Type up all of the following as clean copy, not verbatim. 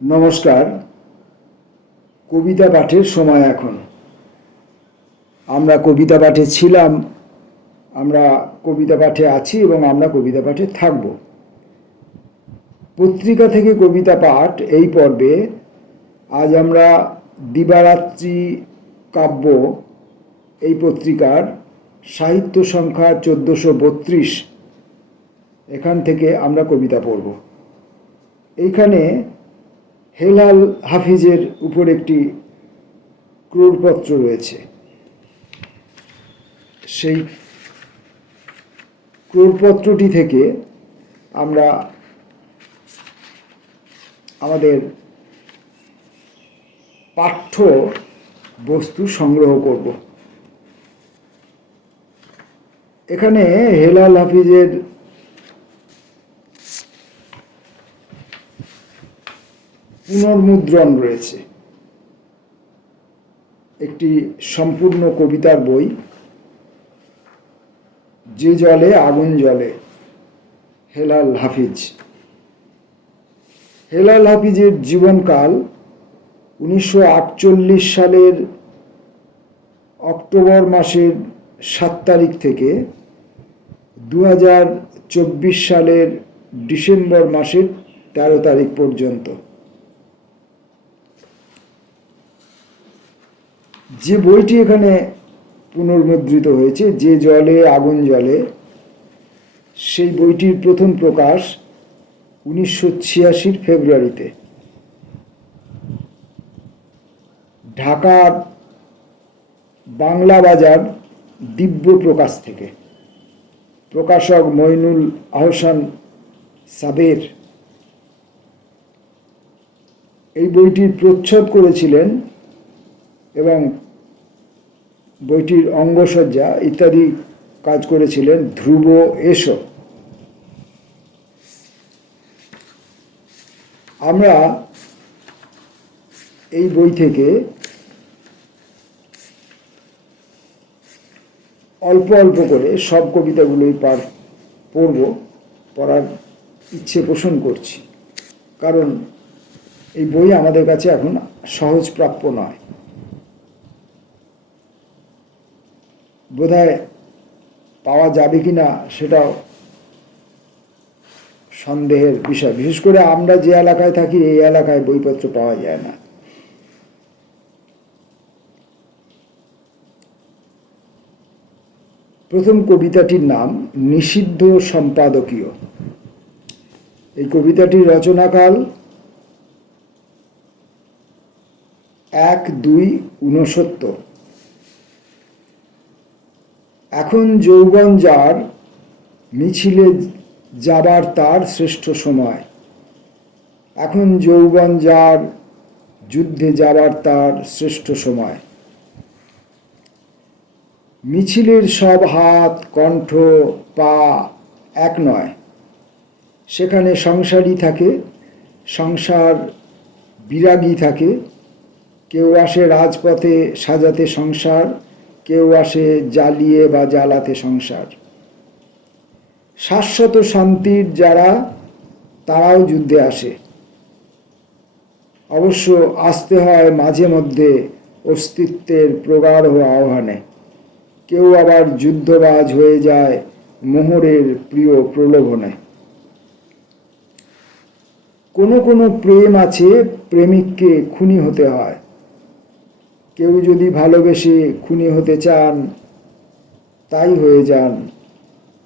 নমস্কার। কবিতা পাঠের সময় এখন। আমরা কবিতা পাঠে ছিলাম, আমরা কবিতা পাঠে আছি এবং আমরা কবিতা পাঠে থাকব। পত্রিকা থেকে কবিতা পাঠ এই পর্বে আজ আমরা দিবারাত্রি কাব্য এই পত্রিকার সাহিত্য সংখ্যা 1432 এখান থেকে আমরা কবিতা পড়ব। এইখানে হেলাল হাফিজের উপর একটি ক্রোড়পত্র রয়েছে। সেই ক্রোড়পত্রটি থেকে আমরা আমাদের পাঠ্য বস্তু সংগ্রহ করব। এখানে হেলাল হাফিজের পুনর্মুদ্রণ রয়েছে, একটি সম্পূর্ণ কবিতার বই, যে জলে আগুন জ্বলে, হেলাল হাফিজ। হেলাল হাফিজের জীবনকাল 1948 সালের অক্টোবর মাসের 7 তারিখ থেকে 2024 সালের ডিসেম্বর মাসের 13 তারিখ পর্যন্ত। যে বইটি এখানে পুনর্মুদ্রিত হয়েছে, যে জলে আগুন জ্বলে, সেই বইটির প্রথম প্রকাশ 1986 ফেব্রুয়ারিতে ঢাকার বাংলা বাজার দিব্য প্রকাশ থেকে। প্রকাশক মইনুল আহসান সাবের এই বইটির প্রচ্ছদ করেছিলেন এবং বইটির অঙ্গসজ্জা ইত্যাদি কাজ করেছিলেন ধ্রুব এসো। আমরা এই বই থেকে অল্প অল্প করে সব কবিতাগুলোই পড়ার ইচ্ছে পোষণ করছি, কারণ এই বই আমাদের কাছে এখন সহজ প্রাপ্য নয়। বোধহয় পাওয়া যাবে কি না সেটাও সন্দেহের বিষয়। বিশেষ করে আমরা যে এলাকায় থাকি, এই এলাকায় বইপত্র পাওয়া যায় না। প্রথম কবিতাটির নাম নিষিদ্ধ সম্পাদকীয়। এই কবিতাটির রচনাকাল 1-2-69। এখন যৌবন যার, মিছিলে যাবার তার শ্রেষ্ঠ সময়। এখন যৌবন যার, যুদ্ধে যাবার তার শ্রেষ্ঠ সময়। মিছিলের সব হাত, কণ্ঠ, পা এক নয়। সেখানে সংসারী থাকে, সংসার বিরাগী থাকে। কেউ আসে রাজপথে সাজাতে সংসার, কেউ আসে জ্বালিয়ে বা জ্বালাতে সংসার। শাশ্বত শান্তির যারা, তারাও যুদ্ধে আসে। অবশ্য আসতে হয় মাঝে মধ্যে অস্তিত্বের প্রগাঢ় আহ্বানে। কেউ আবার যুদ্ধবাজ হয়ে যায় মোহরের প্রিয় প্রলোভনে। কোনো কোনো প্রেম আছে, প্রেমিককে খুনি হতে হয়। কেউ যদি ভালোবেসে খুনি হতে চান, তাই হয়ে যান।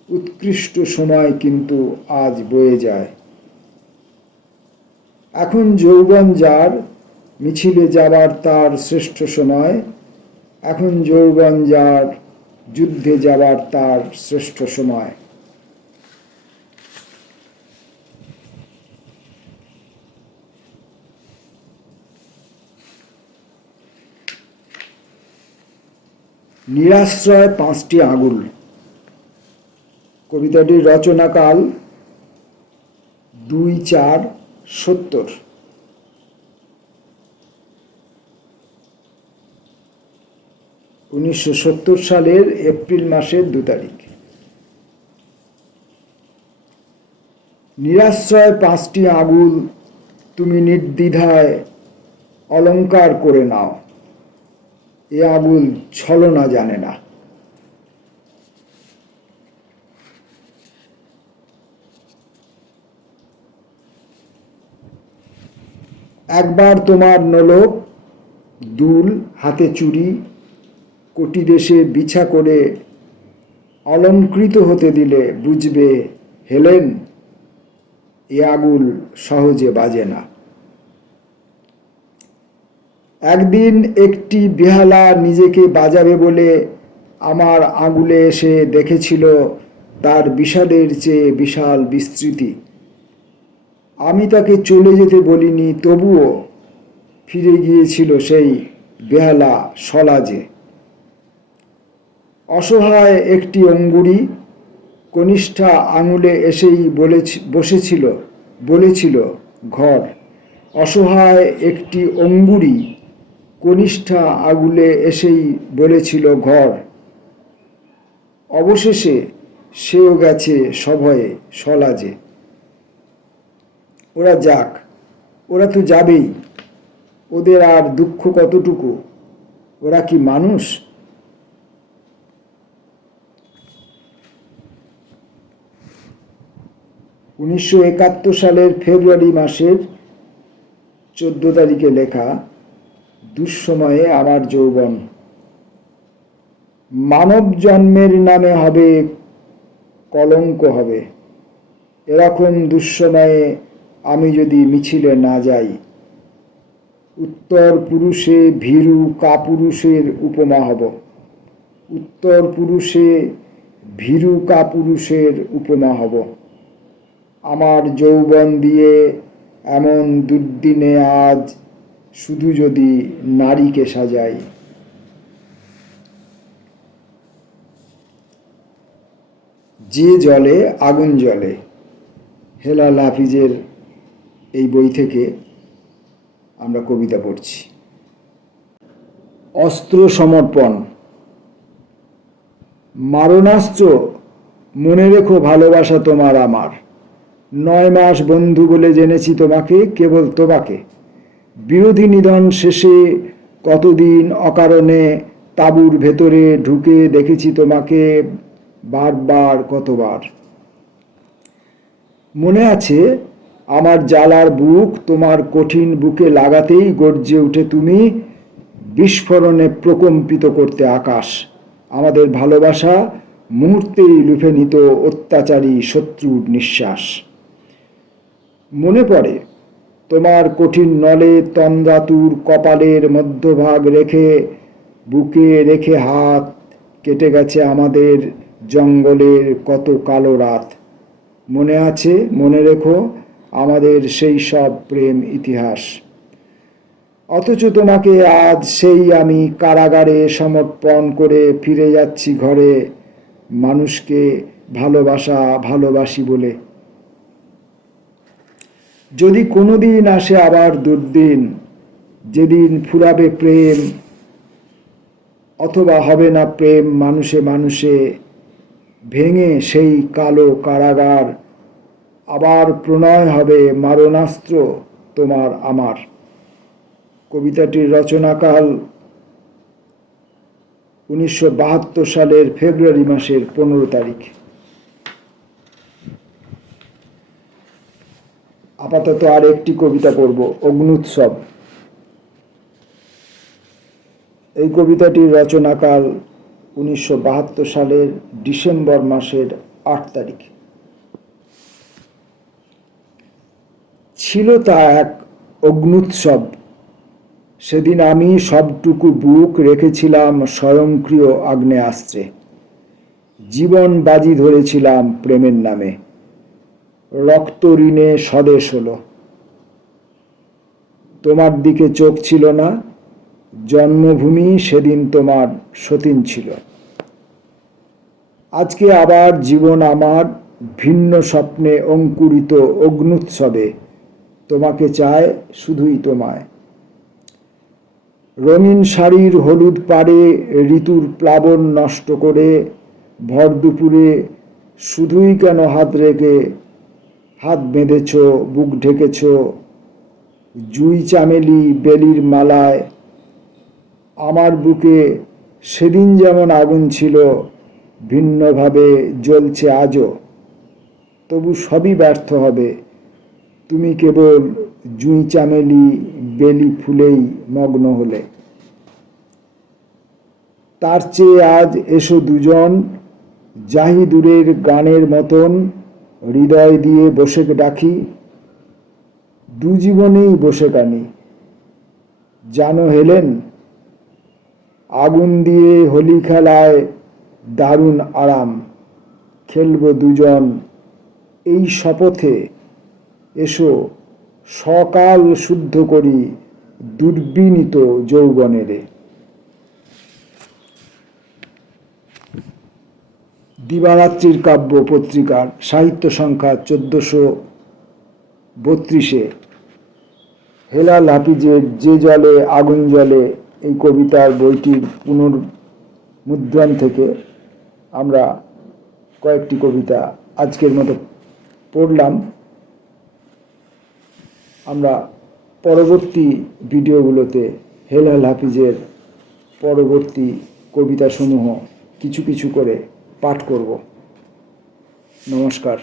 উৎকৃষ্ট সময় কিন্তু আজ বয়ে যায়। এখন যৌবন যার, মিছিলে যাবার তার শ্রেষ্ঠ সময়। এখন যৌবন যার, যুদ্ধে যাবার তার শ্রেষ্ঠ সময়। নিরাশ্রয় 5টি আঙুল। কবিতাটির রচনাকাল 2-4-70। 1970 সালের এপ্রিল মাসের 2 তারিখ। নিরাশ্রয় 5টি আঙুল তুমি নির্দ্বিধায় অলংকার করে নাও। এ আগুন ছলনা জানে না। একবার তোমার নোলক, দুল, হাতে চুড়ি, কোটি দেশে বিছা করে অলঙ্কৃত হতে দিলে বুঝবে হেলেন, এ আগুন সহজে বাজে না। একদিন একটি বেহালা নিজেকে বাজাবে বলে আমার আঙুলে এসে দেখেছিল তার বিষাদের চেয়ে বিশাল বিস্তৃতি। আমি তাকে চলে যেতে বলিনি, তবুও ফিরে গিয়েছিল সেই বেহালা সলাজে। অসহায় একটি অঙ্গুরি কনিষ্ঠা আঙুলে এসেই বলেছিল ঘর। অসহায় একটি অঙ্গুরি কনিষ্ঠা আঙুলে এসেই বলেছিল ঘর। অবশেষে সেও গেছে সভয়ে সলাজে। ওরা যাক, ওরা তো যাবেই, ওদের আর দুঃখ কতটুকু? ওরা কি মানুষ? উনিশশো ৭১ সালের ফেব্রুয়ারি মাসের 14 তারিখে লেখা। দুঃসময়ে আমার যৌবন। মানব জন্মের নামে হবে কলঙ্ক হবে, এরকম দুঃসময়ে আমি যদি মিছিলে না যাই। উত্তর পুরুষে ভীরু কাপুরুষের উপমা হব। উত্তর পুরুষে ভীরু কাপুরুষের উপমা হব। আমার যৌবন দিয়ে এমন দুর্দিনে আজ শুধু যদি নারীকে সাজাই। যে জলে আগুন জ্বলে, হেলাল হাফিজের এই বই থেকে আমরা কবিতা পড়ছি। অস্ত্র সমর্পণ। মারণাস্ত্র, মনে রেখো ভালোবাসা তোমার আমার। 9 মাস বন্ধু বলে জেনেছি তোমাকে, কেবল তোমাকে। বিরোধী নিধন শেষে কতদিন অকারণে তাঁবুর ভেতরে ঢুকে দেখেছি তোমাকে বারবার, কতবার। মনে আছে আমার জ্বালার বুক তোমার কঠিন বুকে লাগাতেই গর্জে উঠে তুমি, বিস্ফোরণে প্রকম্পিত করতে আকাশ। আমাদের ভালোবাসা মুহূর্তেই লুফে নিত অত্যাচারী শত্রুর নিঃশ্বাস। মনে পড়ে তোমার কঠিন নলে তন্দ্রাতুর কপালের মধ্যভাগ রেখে, বুকে রেখে হাত, কেটে গেছে আমাদের জঙ্গলের কত কালো রাত। মনে আছে, মনে রেখো আমাদের সেই সব প্রেম ইতিহাস। অথচ তোমাকে আজ সেই আমি কারাগারে সমর্পণ করে ফিরে যাচ্ছি ঘরে, মানুষকে ভালোবাসি বলে। যদি কোনোদিন আসে আবার দুর্দিন, যেদিন ফুরাবে প্রেম, অথবা হবে না প্রেম মানুষে মানুষে, ভেঙে সেই কালো কারাগার আবার প্রণয় হবে মারণাস্ত্র তোমার আমার। কবিতাটির রচনাকাল 1972 সালের ফেব্রুয়ারি মাসের 15 তারিখ। আপাতত আর একটি কবিতা পড়ব, অগ্নুৎসব। এই কবিতাটির রচনাকাল 1972 সালের ডিসেম্বর মাসের 8 তারিখ। ছিল তা এক অগ্নুৎসব। সেদিন আমি সবটুকু বুক রেখেছিলাম স্বয়ংক্রিয় আগ্নেয়াস্ত্রে। জীবন বাজি ধরেছিলাম প্রেমের নামে। রক্ত ঋণে স্বদেশ হলো। তোমার দিকে চোখ ছিল না, জন্মভূমি সেদিন তোমার সতীন ছিল। আজকে আবার জীবন আমার ভিন্ন স্বপ্নে অঙ্কুরিত অগ্নুৎসবে, তোমাকে চায় শুধুই তোমায়। রঙিন শাড়ির হলুদ পাড়ে ঋতুর প্লাবন নষ্ট করে, ভর দুপুরে শুধুই কেন হাত বেঁধেছ, বুক ঢেকেছ, জুই চামেলি বেলির মালায় আমার বুকে সেদিন যেমন আগুন ছিল, ভিন্নভাবে জ্বলছে আজও। তবু সবই ব্যর্থ হবে, তুমি কেবল জুই চামেলি বেলি ফুলেই মগ্ন হলে। তার চেয়ে আজ এসো দুজন, জাহিদুরের গানের মতন হৃদয় দিয়ে বসে ডাকি, দু জীবনেই বসে কানি। জানো হেলেন, আগুন দিয়ে হোলি খেলায় দারুণ আরাম, খেলব দুজন এই শপথে। এসো সকাল শুদ্ধ করি দুর্বিনীত যৌবনেরে। দিবারাত্রির কাব্য পত্রিকার সাহিত্য সংখ্যা 1432-এ হেলাল হাফিজের যে জলে আগুন জ্বলে এই কবিতার বইটির পুনর্মুদ্রণ থেকে আমরা কয়েকটি কবিতা আজকের মতো পড়লাম। আমরা পরবর্তী ভিডিওগুলোতে হেলাল হাফিজের পরবর্তী কবিতাসমূহ কিছু কিছু করে পাঠ করব। নমস্কার।